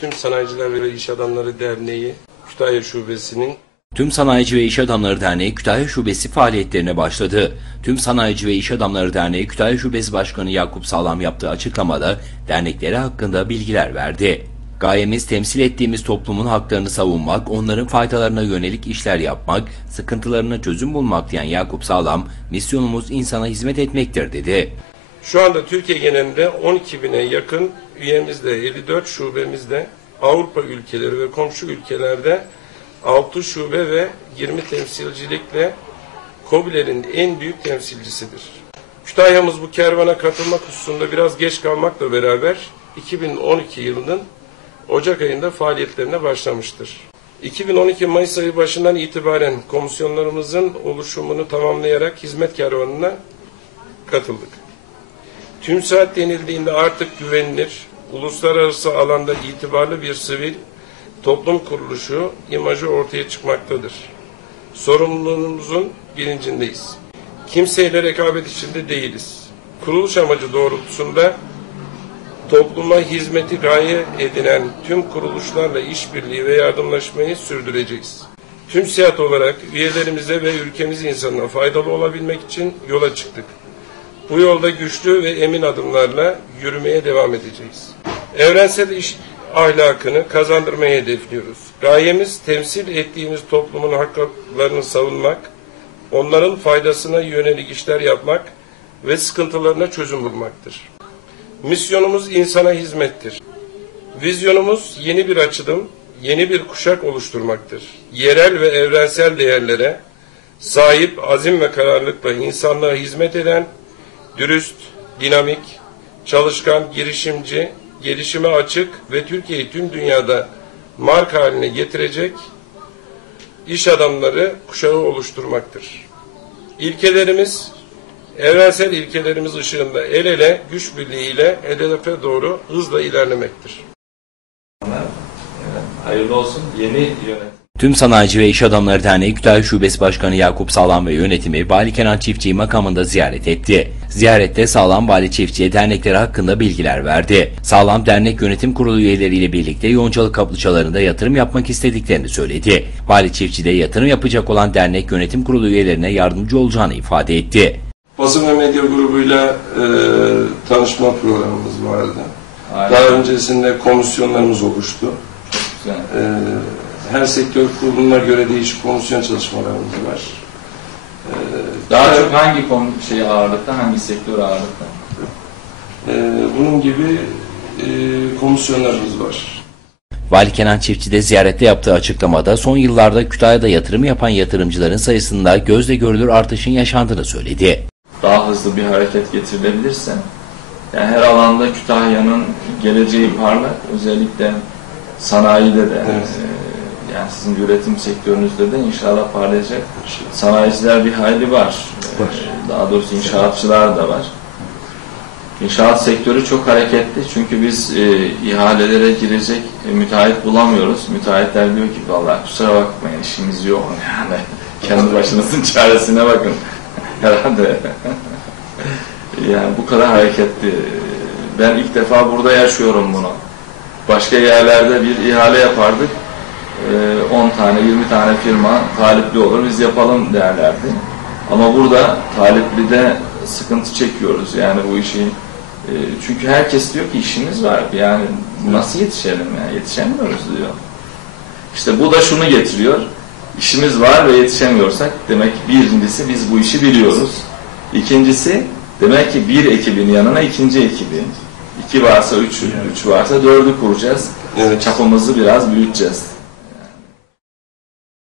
Tüm Sanayiciler ve İş Adamları Derneği Kütahya Şubesi'nin Tüm Sanayici ve İş Adamları Derneği Kütahya Şubesi faaliyetlerine başladı. Tüm Sanayici ve İş Adamları Derneği Kütahya Şubesi Başkanı Yakup Sağlam yaptığı açıklamada dernekleri hakkında bilgiler verdi. Gayemiz temsil ettiğimiz toplumun haklarını savunmak, onların faydalarına yönelik işler yapmak, sıkıntılarına çözüm bulmak diyen Yakup Sağlam, misyonumuz insana hizmet etmektir dedi. Şu anda Türkiye genelinde 12 bine yakın üyemizde 54 şubemizde Avrupa ülkeleri ve komşu ülkelerde 6 şube ve 20 temsilcilikle KOBİ'lerin en büyük temsilcisidir. Kütahya'mız bu kervana katılmak hususunda biraz geç kalmakla beraber 2012 yılının Ocak ayında faaliyetlerine başlamıştır. 2012 Mayıs ayı başından itibaren komisyonlarımızın oluşumunu tamamlayarak hizmet kervanına katıldık. Tüm saat denildiğinde artık güvenilir, uluslararası alanda itibarlı bir sivil toplum kuruluşu imajı ortaya çıkmaktadır. Sorumluluğumuzun bilincindeyiz. Kimseyle rekabet içinde değiliz. Kuruluş amacı doğrultusunda topluma hizmeti gaye edinen tüm kuruluşlarla işbirliği ve yardımlaşmayı sürdüreceğiz. Tüm siyat olarak üyelerimize ve ülkemiz insanına faydalı olabilmek için yola çıktık. Bu yolda güçlü ve emin adımlarla yürümeye devam edeceğiz. Evrensel iş ahlakını kazandırmayı hedefliyoruz. Gayemiz temsil ettiğimiz toplumun haklarını savunmak, onların faydasına yönelik işler yapmak ve sıkıntılarına çözüm bulmaktır. Misyonumuz insana hizmettir. Vizyonumuz yeni bir açılım, yeni bir kuşak oluşturmaktır. Yerel ve evrensel değerlere sahip azim ve kararlılıkla insanlığa hizmet eden, dürüst, dinamik, çalışkan, girişimci, gelişime açık ve Türkiye'yi tüm dünyada marka haline getirecek iş adamları kuşağı oluşturmaktır. İlkelerimiz, evrensel ilkelerimiz ışığında el ele, güç birliğiyle hedefe doğru hızla ilerlemektir. Hayırlı olsun. Yeni yönetim. Tüm Sanayici ve İş Adamları Derneği Kütahya Şubesi Başkanı Yakup Sağlam ve yönetimi Vali Kenan Çiftçi'yi makamında ziyaret etti. Ziyarette Sağlam Vali Çiftçi'ye dernekleri hakkında bilgiler verdi. Sağlam Dernek Yönetim Kurulu üyeleriyle birlikte Yoncalı kaplıcalarında yatırım yapmak istediklerini söyledi. Vali Çiftçi de yatırım yapacak olan dernek yönetim kurulu üyelerine yardımcı olacağını ifade etti. Basın ve medya grubuyla e, tanışma programımız vardı. Harika. Daha öncesinde komisyonlarımız oluştu. Güzel. E, her sektör kuruluna göre değişik komisyon çalışmalarımız var. E, Daha çok hangi konu şey ağırlıkta, hangi sektör ağırlıkta? e, bunun gibi e, komisyonlarımız var. Vali Kenan Çiftçi de ziyarette yaptığı açıklamada son yıllarda Kütahya'da yatırım yapan yatırımcıların sayısında gözle görülür artışın yaşandığını söyledi. Daha hızlı bir hareket getirilebilirse, yani her alanda Kütahya'nın geleceği parlak, özellikle sanayide de, Evet. e, yani sizin üretim sektörünüzde de inşallah parlayacak sanayiciler bir hayli var. Var. E, Daha doğrusu inşaatçılar da var. İnşaat sektörü çok hareketli çünkü biz e, ihalelere girecek e, müteahhit bulamıyoruz. Müteahhitler diyor ki vallahi kusura bakmayın işimiz yok yani kendi başınızın çaresine bakın herhalde. yani bu kadar hareketli. Ben ilk defa burada yaşıyorum bunu. Başka yerlerde bir ihale yapardık. E, 10 tane 20 tane firma talipli olur biz yapalım derlerdi. Ama burada taliplide sıkıntı çekiyoruz yani bu işi. e, Çünkü herkes diyor ki işimiz var yani nasıl yetişelim yani yetişemiyoruz diyor. İşte bu da şunu getiriyor. İşimiz var ve yetişemiyorsak demek ki birincisi biz bu işi biliyoruz. İkincisi demek ki bir ekibin yanına ikinci ekibi. iki varsa üç, üç varsa dördü kuracağız. Evet. Çapımızı biraz büyüteceğiz.